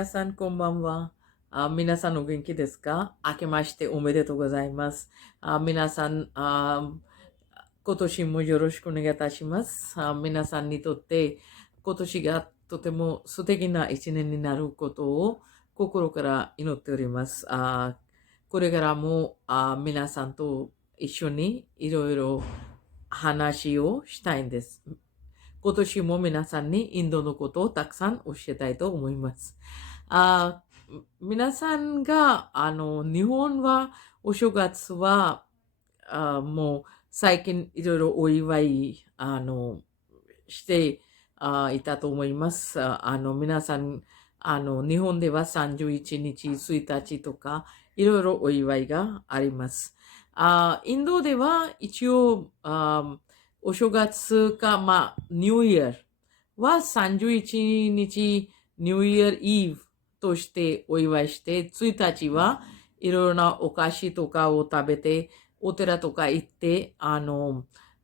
皆さん、こんばんは。皆さんお元気ですか？明けましておめでとうございます。皆さん、今年もよろしくお願いいたします。皆さんにとって今年がとても素敵な一年になることを心から祈っております。これからも皆さんと一緒にいろいろ話をしたいんです。今年も皆さんにインドのことをたくさん教えたいと思います。あ皆さんが、日本はお正月は、もう最近いろいろお祝い、していたと思います。皆さん、日本では31日、1日とか、いろいろお祝いがあります。インドでは一応、お正月か、ニューイヤーは31日、ニューイヤーイブとしてお祝いして、1日はいろいろなお菓子とかを食べて、お寺とか行って、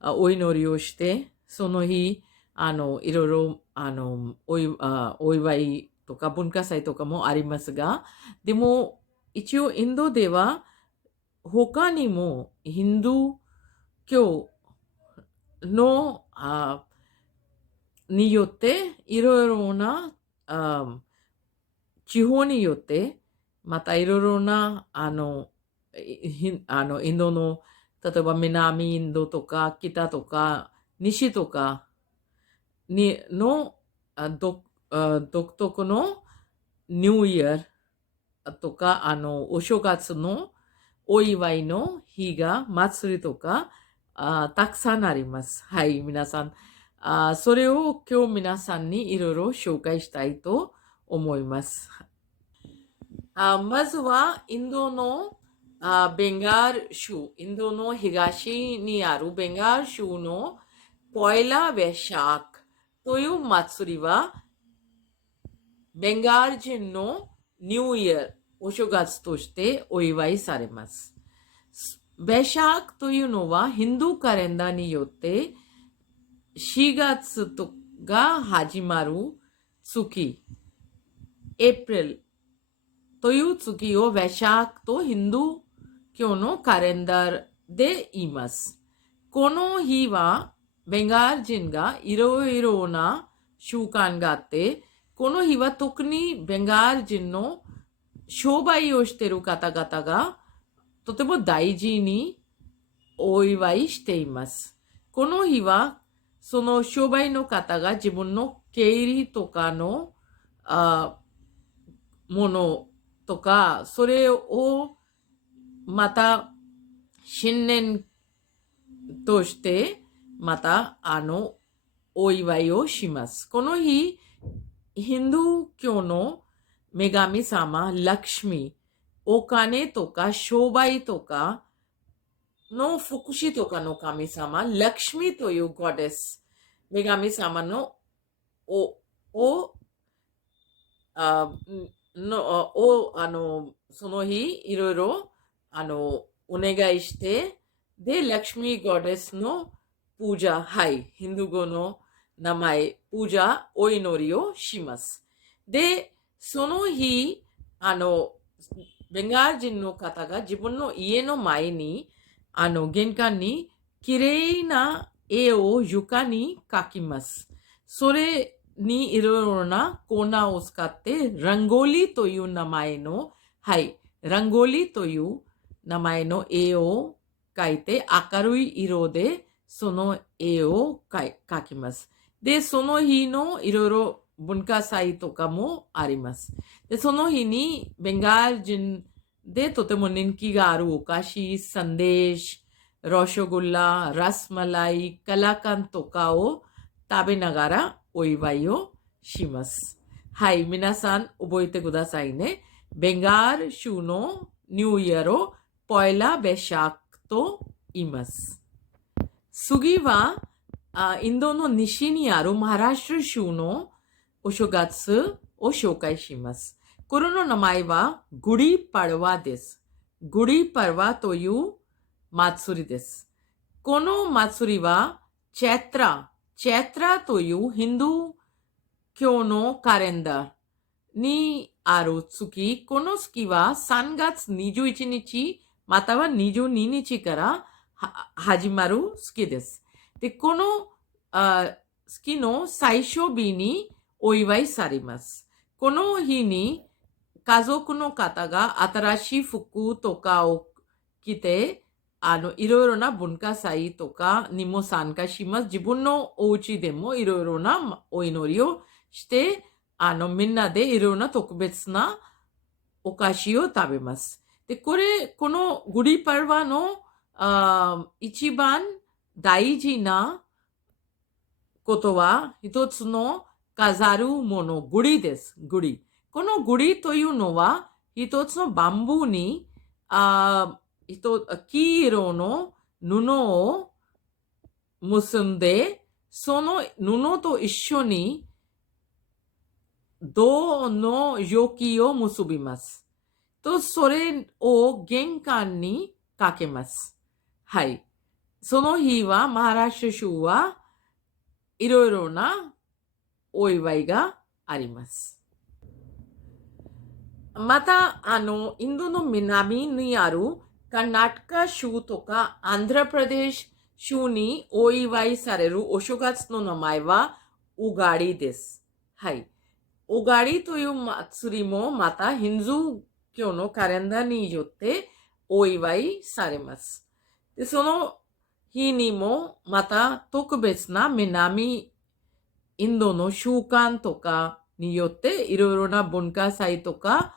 お祈りをして、その日、いろいろ、お祝いとか文化祭とかもありますが、でも、一応インドでは、他にもヒンドゥー教の、によって、いろいろな、地方によって、またいろいろな、インドの、例えば南インドとか北とか西とかの独特のニューイヤーとか、お正月のお祝いの日が、祭りとか、たくさんあります。はい、皆さん。それを今日皆さんにいろいろ紹介したいと思います。まずは、インドのベンガール州、インドの東にあるベンガール州のポイラ・ベシャークという祭りは、ベンガール人のニューイヤー、お正月としてお祝いされます。ベシャークというのは、ヒンドゥーカレンダーによって4月とが始まる月、エイプリルという月をベシャークとヒンドゥー教のカレンダーで言います。この日は、ベンガール人がいろいろな習慣があって、この日は特にベンガール人の商売をしている方々がとても大事にお祝いしています。この日は、その商売の方が自分の経理とかのものとか、それをまた新年として、またお祝いをします。この日、ヒンドゥー教の女神様、ラクシミ、お金とか商売とかの福祉とかの神様、ラクシミというゴデス、女神様のを、あの、その日、いろいろ、お願いして、で、ラクシミゴデスのプージャ、はい、ヒンドゥー語の名前、プージャ、お祈りをします。で、その日、ベンガー人の方が自分の家の前に、玄関に、きれいな絵を床に描きます。それにいろいろな粉を使って、ランゴリという名前の、はい、ランゴリという名前の絵を描いて、明るい色でその絵を描きます。で、その日のいろいろ文化祭とかもあります。で、その日にベンガール人でとても人気があるお菓子、サンデーシ、ロショグラ、ラスマライ、カラカンとかを食べながらお祝いをします。はい、皆さん覚えてくださいね。ベンガール州のニューイヤーをポイラ・ベシャークと言います。次は、インドの西にあるマハラシュラ州のお正月を紹介します。これの名前はグリパルワです。グリパルワという祭りです。この祭りはチェトラというヒンドゥー教のカレンダーにある月、この月は3月21日、または22日から始まる月です。で、この月の最初日にお祝いされます。この日に家族の方が新しい服とかを着て、いろいろな文化祭とかにも参加します。自分のお家でもいろいろなお祈りをして、みんなでいろいろな特別なお菓子を食べます。で、このグリパルバの一番大事なことは、一つの飾るもの、グリです。グリ。このグリというのは、一つのバンブーに、黄色の布を結んで、その布と一緒に銅の容器を結びます。と、それを玄関にかけます。はい。その日は、マハラシュ州はいろいろなお祝いがあります。また、インドの南にあるカーナトカ州とかアンドラプラデシュ州にお祝いされるお正月の名前はウガリです。はい。ウガリという祭りもまたヒンズー教のカレンダーによってお祝いされます。で、その日にもまた特別な南インドの習慣とかによっていろいろな文化祭とか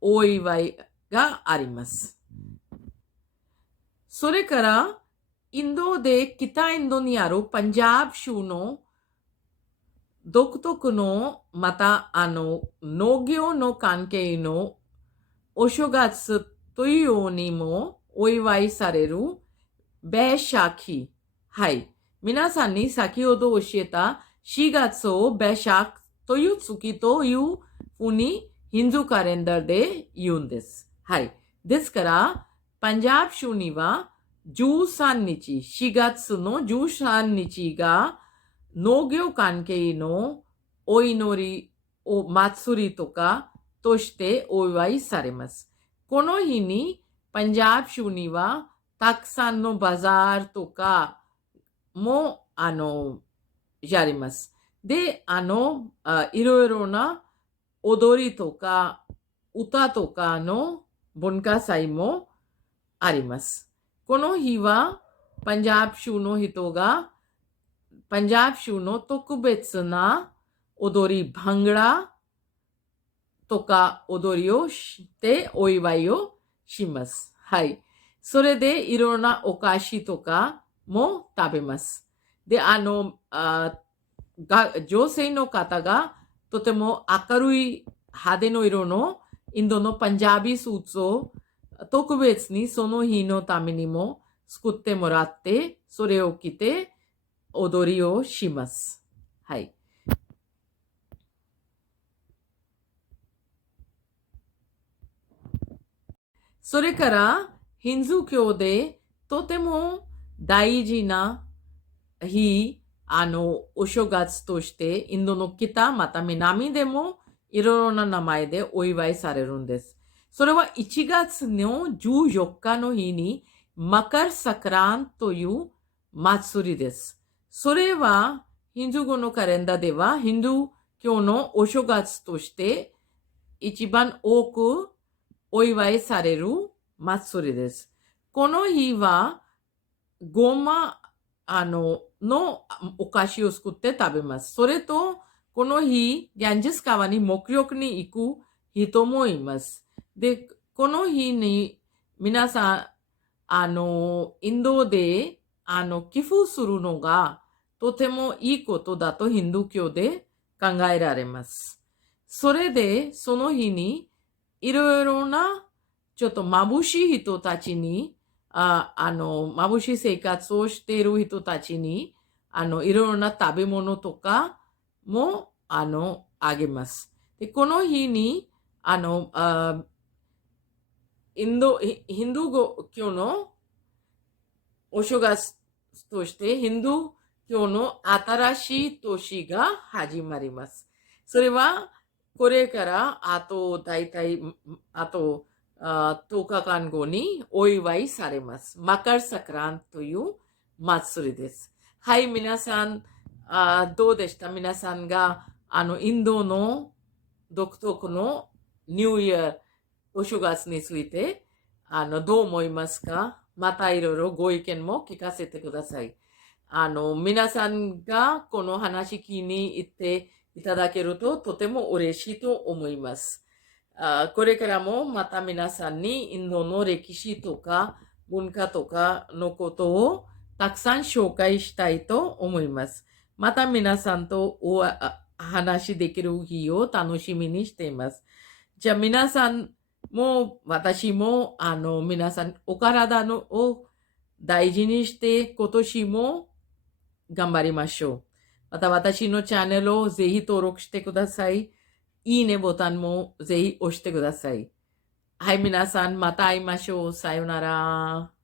お祝いがあります。それから、インドで北インドにあるパンジャーブ州の独特のまた農業の関係のお正月というようにもお祝いされるベシャキ。はい。皆さんに先ほど教えた4月をベシャクという月というふうにヒンズーカレンダーで言うんです。はい。ですから、パンジャーブ州には13日、4月の13日が農業関係のお祈り、お祭りとかとしてお祝いされます。この日にパンジャーブ州にはたくさんのバザールとかも、やります。で、いろいろな踊りとか歌とかの文化祭もあります。この日は、パンジャーブ州の人が、パンジャーブ州の特別な踊り、バングラとか踊りをしてお祝いをします。はい。それでいろんなお菓子とかも食べます。で、女性の方がとても明るい派手の色のインドのパンジャービースーツを特別にその日のためにも作ってもらって、それを着て踊りをします。はい。それから、ヒンズー教でとても大事な日、お正月として、インドの北、また南でもいろいろな名前でお祝いされるんです。それは1月の14日の日に、マカルサクランという祭りです。それは、ヒンドゥー語のカレンダーでは、ヒンドゥー教のお正月として一番多くお祝いされる祭りです。この日は、ごま、のお菓子を作って食べます。それと、この日、ギャンジス川に沐浴に行く人もいます。で、この日に皆さん、インドで、寄付するのがとてもいいことだとヒンドゥー教で考えられます。それで、その日に、いろいろな、ちょっと眩しい人たちに、眩しい生活をしている人たちに、いろいろな食べ物とかも、あげます。で、この日に、ヒンドゥー教のお正月として、ヒンドゥー教の新しい年が始まります。それは、これからあと大体、あと10日間後にお祝いされます。マカルサクランという祭りです。はい、皆さん、どうでした皆さんが、インドの独特のニューイヤー、お正月について、どう思いますか？またいろいろご意見も聞かせてください。皆さんがこの話聞きに行っていただけるととても嬉しいと思います。これからもまた皆さんにインドの歴史とか文化とかのことをたくさん紹介したいと思います。また皆さんと話できる日を楽しみにしています。じゃあ皆さんも私も皆さんお体を大事にして今年も頑張りましょう。また私のチャンネルをぜひ登録してください。いいねボタンもぜひ押してください。はい、皆さんまた会いましょう。さよなら。